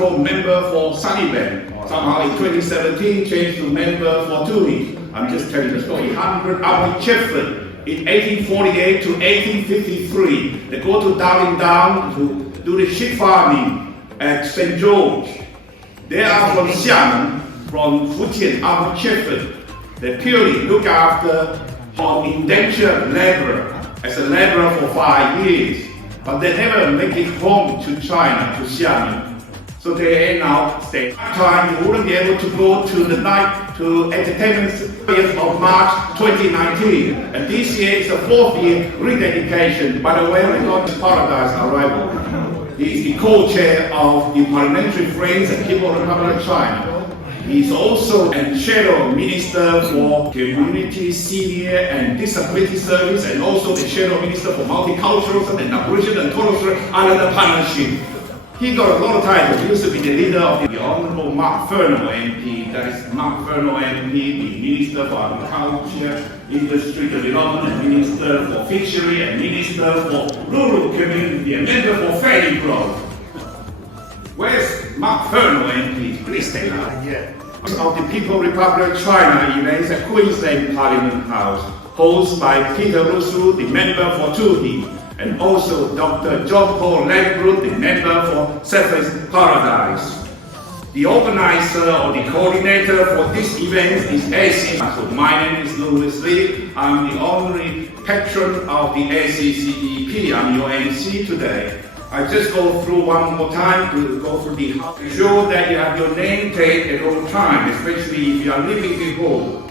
called member for Sunnybank. Somehow in 2017 changed to member for Toohey. I'm just telling the story. 100 up in Chepford in 1848 to 1853. They go to Down to do the sheep farming at St. George. They are from Xiamen, from Fujian, up in Chepford. They purely look after indentured laborer as a laborer for 5 years. But they never make it home to China, to Xiamen. So they now stay. Time you wouldn't be able to go to the night to entertainment of March 2019. And this year is the 4th year rededication. By the way, we got Paradise arrival. He is the co-chair of the Parliamentary Friends and People's Republic of China. He is also a Shadow Minister for Community, Senior and Disability Service, and also the Shadow Minister for Multiculturalism and Aboriginal and Torres Strait Islander Partnership. He got a lot of titles. He used to be the leader of the Honourable Mark Furno MP, that is Mark Furno MP, the Minister for Agriculture, Industry Development, and Minister for Fishery, and Minister for Rural Community, and Member for Fairly Growth. Where's Mark Furno MP? Please stay out. Yeah. Of the People's Republic of China events at Queensland Parliament House, hosted by Peter Russell, the member for Toohey, and also Dr. John Paul Langbrooke, the member for Surface Paradise. The organizer or the coordinator for this event is ACCEP. So my name is Louis Lee. I'm the honorary patron of the ACCEP. I'm your MC today. I just go through one more time to go through the house. Ensure that you have your name tag at all times, especially if you are living at home.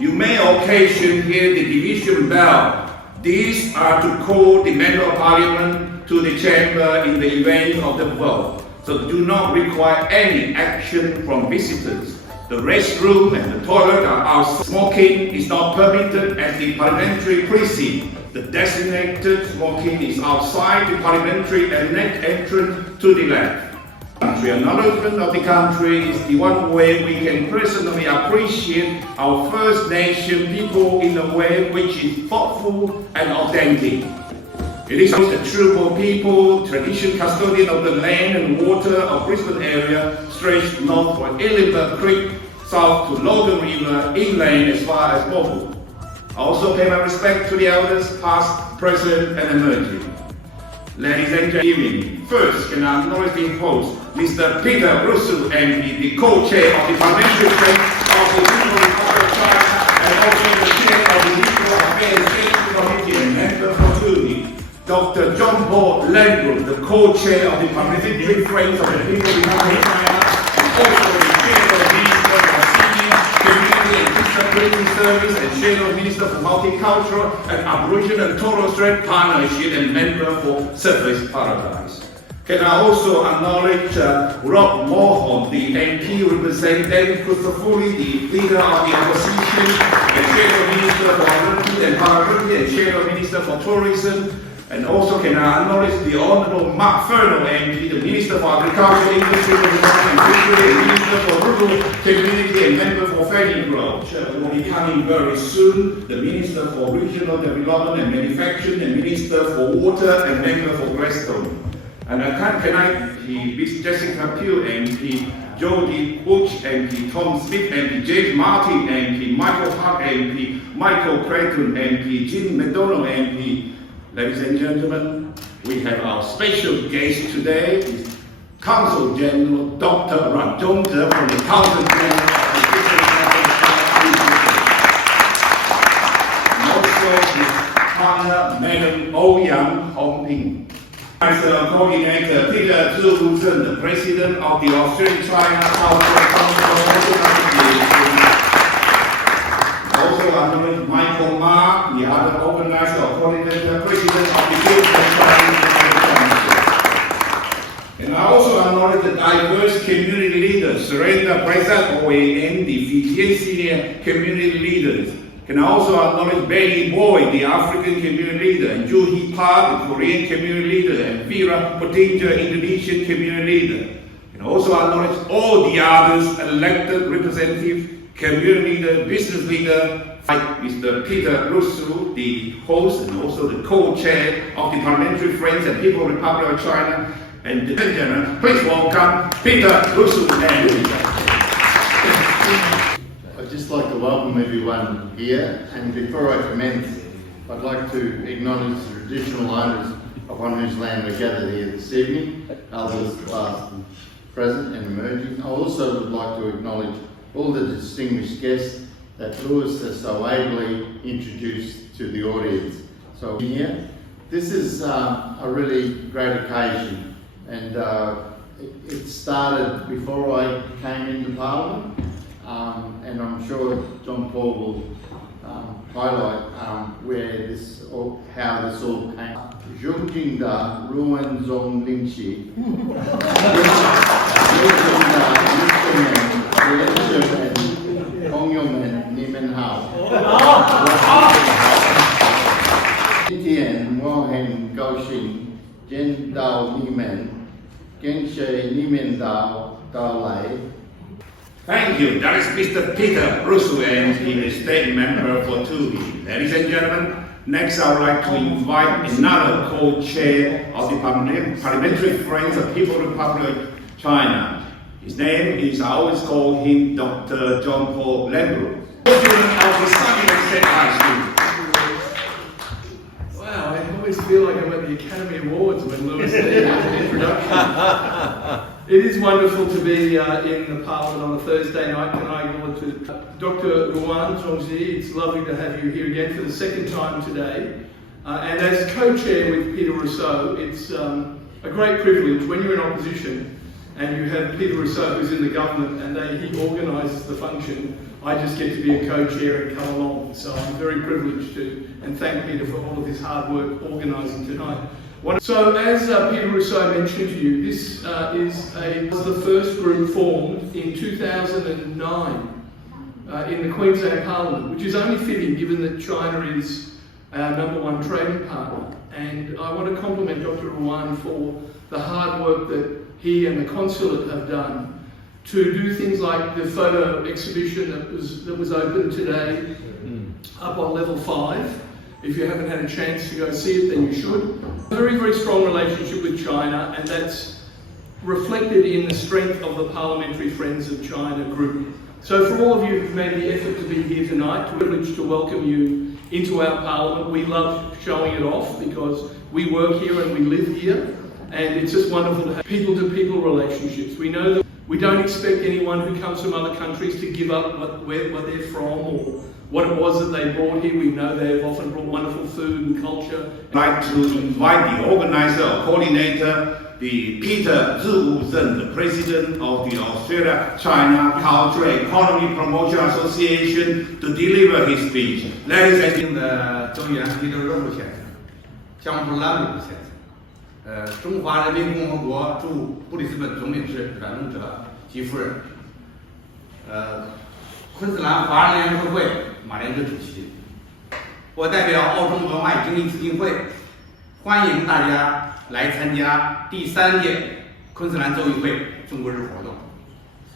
You may occasionally hear the division bell. These are to call the Member of Parliament to the chamber in the event of the vote, so do not require any action from visitors. The restroom and the toilet are outside. Smoking is not permitted at the parliamentary precinct. The designated smoking is outside the parliamentary and next entrance to the left. Acknowledgement of the country is the one way we can personally appreciate our First Nation people in a way which is thoughtful and authentic. It is the Trubo people, traditional custodian of the land and water of Brisbane area, stretched north from Elizabeth Creek, south to Logan River, inland as far as Bobu. I also pay my respect to the elders, past, present, and emerging. Ladies and gentlemen, first can I acknowledge the host, Mr. Peter Russell, MP, the co-chair of the Parliamentary Friends of the People's Republic of China, and also the chair of the Legal Affairs Committee and member for Toohey. Dr. John Paul Langbrooke, the co-chair of the Parliamentary Friends of the People's Republic of China, and also the chair of the Minister for Senior, Community and Disability Service, and Shadow Minister for Multicultural and Aboriginal and Torres Strait Partnership, and member for Surface Paradise. Can I also acknowledge Rob Morhon, the MP representing David Christopherly, the leader of the opposition, and Shadow Minister for Agriculture and Parliamentary, and Shadow Minister for Tourism. And also can I acknowledge the Honourable Mark Furno MP, the Minister for Agriculture, Industry, Development and Fishery, and Minister for Rural Community, and member for Fairly Growth. Will be coming very soon, the Minister for Regional Development and Manufacturing, and Minister for Water, and member for Gladstone. And Miss Jessica Pugh MP, Jodie Bush MP, Tom Smith MP, James Martin MP, Michael Hart MP, Michael Creighton MP, Jim McDonald MP. Ladies and gentlemen, we have our special guest today, Counsel General Dr. Rajongta from the Counsel General of the and also his partner, Madam Ouyang Hongping. As a coordinator, Peter Zhu, the President of the Australian-China Cultural Council. Also acknowledge Michael Ma, the other organizer or coordinator, President of the Queensland Council. And I also acknowledge the diverse community leaders, Surrender Prasad OAN, the Fijian senior community leaders. Can I also acknowledge Benny Boy, the African community leader, and Juhi Pa, the Korean community leader, and Vera Pottinger, Indonesian community leader. Can I also acknowledge all the others elected representatives, community leader, business leader, like Mr. Peter Russell, the host and also the co-chair of the Parliamentary Friends and People's Republic of China, And gentlemen, please welcome Peter Russell and I'd just like to welcome everyone here, and before I commence, I'd like to acknowledge the traditional owners of on whose land we gather here this evening, others past, present and emerging. I also would like to acknowledge all the distinguished guests that Lewis has so ably introduced to the audience. So here, this is a really great occasion, and it started before I came into Parliament, and I'm sure John Paul will highlight where this or how this all came. Zhongjingda Ruan Zong Lingxi. Tien Mohen Gaoxing Jen Dao Nimen Gengshe Nimen Dao Dao Lai. Thank you. That is Mr. Peter Russell, and he is state member for 2 weeks. Ladies and gentlemen, next I would like to invite another co-chair of the Parliamentary Friends of People's Republic of China. His name is, I always call him Dr. John Paul Lembro. Student of the Sunnybank State High School. Wow, I always feel like I'm at the Academy Awards when Lewis did the introduction. It is wonderful to be in the Parliament on a Thursday night. Can I acknowledge Dr. Ruan Zhongzi? It's lovely to have you here again for the second time today. And as co-chair with Peter Rousseau, it's a great privilege when you're in opposition and you have Peter Rousseau who's in the government and he organises the function. I just get to be a co-chair and come along. So I'm very privileged to, and thank Peter for all of his hard work organising tonight. So as Peter Rousseau mentioned to you, this was the first group formed in 2009 in the Queensland Parliament, which is only fitting given that China is our #1 trading partner. And I want to compliment Dr. Ruan for the hard work that he and the consulate have done to do things like the photo exhibition that was open today up on level 5. If you haven't had a chance to go see it, then you should. A very, very strong relationship with China, and that's reflected in the strength of the Parliamentary Friends of China group. So for all of you who've made the effort to be here tonight, we're privileged to welcome you into our Parliament. We love showing it off because we work here and we live here, and it's just wonderful to have people-to-people relationships. We know that we don't expect anyone who comes from other countries to give up where they're from or what it was that they brought here. We know they've often brought wonderful food and culture. I'd like to invite the organizer or coordinator, the Peter Zhu, the president of the Australia-China Culture Economy Promotion Association, to deliver his speech. Ladies and gentlemen, 中原Peter Russell先生，江湖兰姆先生，中华人民共和国驻布里斯本总领事阮龙哲及夫人，昆士兰华人联合会马连志主席，我代表澳中文化与经济促进会，欢迎大家来参加第3届昆士兰州议会中国日活动。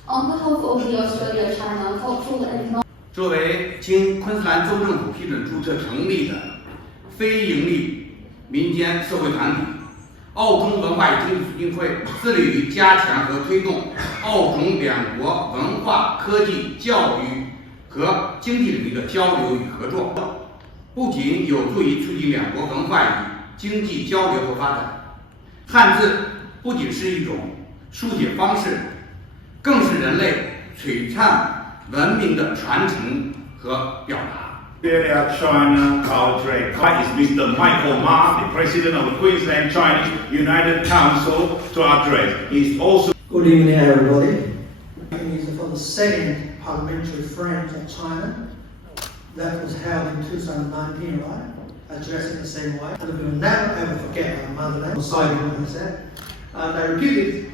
On behalf of the Australia-China Cultural and Economic 作为经昆士兰州政府批准注册成立的非营利民间社会团体，澳中文化与经济促进会致力于加强和推动澳中两国文化、科技、教育和经济领域的交流与合作，不仅有助于促进两国文化与经济交流和发展。汉字不仅是一种书写方式，更是人类璀璨文明的传承和表达。Australia-China Culture is Mr. Michael Ma, the President of the Queensland Chinese United Council, to address. He's also... Good evening, everybody. It's for the second Parliamentary Friends of China that was held in 2019, right? Addressed in the same way. And we will never ever forget our motherland. Sorry, what I said. And I repeated,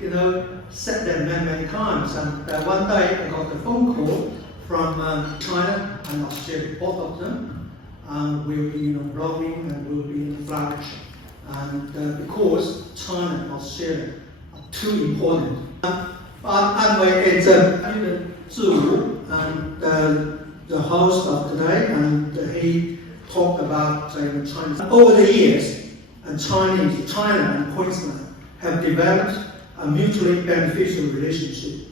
said that many times. And one day I got a phone call from China and Australia, both of them. We'll be roaming and we'll be in the flagship. And because China and Australia are too important. Anyway, it's Peter Zhu, the host of today, and he talked about China. Over the years, and China and Queensland have developed a mutually beneficial relationship.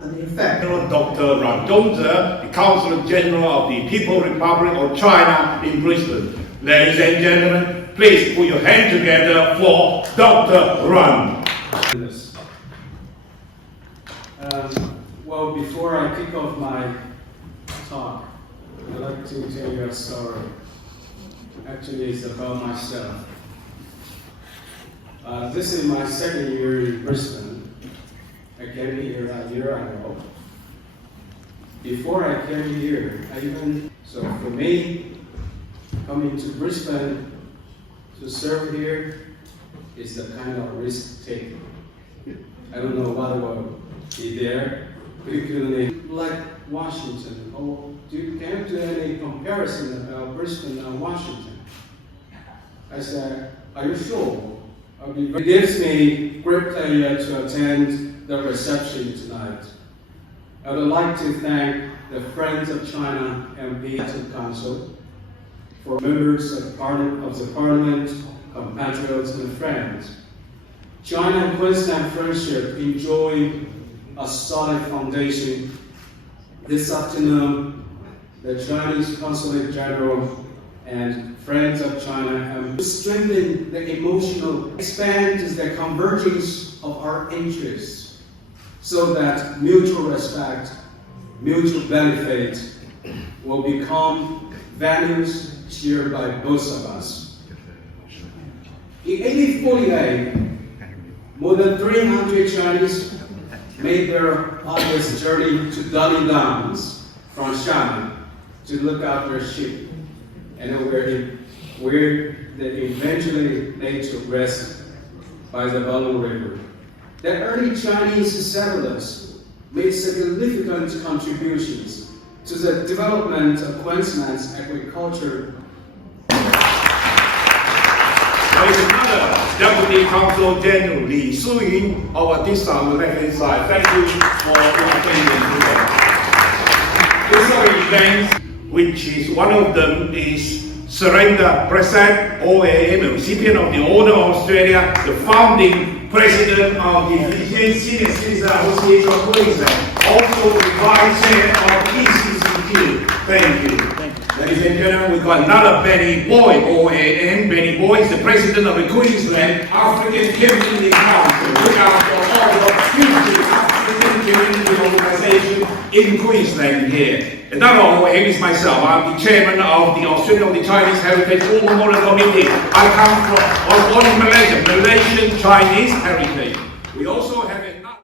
And in fact, Dr. Ran Dongze, the Consul General of the People's Republic of China in Brisbane. Ladies and gentlemen, please put your hands together for Dr. Ran. Well, before I kick off my talk, I'd like to tell you a story. Actually, it's about myself. This is my second year in Brisbane. I came here a year ago. Before I came here, so for me, coming to Brisbane to serve here is a kind of risk taking. I don't know what will be there, particularly like Washington. Or can you do any comparison about Brisbane and Washington? I said, are you sure? It gives me great pleasure to attend the reception tonight. I would like to thank the Friends of China MP Council for members of the Parliament, compatriots and friends. China and Queensland friendship enjoy a solid foundation. This afternoon, the Chinese Consulate General and Friends of China have strengthened the emotional, expand the convergence of our interests so that mutual respect, mutual benefit will become values shared by both of us. In 1848, more than 300 Chinese made their arduous journey to Dunning Downs from Shanghai to look after sheep, and where they eventually laid to rest by the Ballon River. The early Chinese settlers made significant contributions to the development of Queensland's agriculture. There is another Deputy Consul General Li Suying over this side on the left-hand side. Thank you for your attendance today. These are events, which is one of them is Surrender Prasad, OAM, recipient of the Order of Australia, the founding president of the Senior Citizen Association of Queensland, also the vice chair of ECCQ. Thank you. Ladies and gentlemen, we've got another Benny Boy, OAM. Benny Boy is the president of the Queensland African Community Council. Look out for all the future African community organization in Queensland here. Another OAM is myself. I'm the chairman of the Australian of the Chinese Heritage All Memorial Committee. I come from, I was born in Malaysia, Malaysian Chinese Heritage.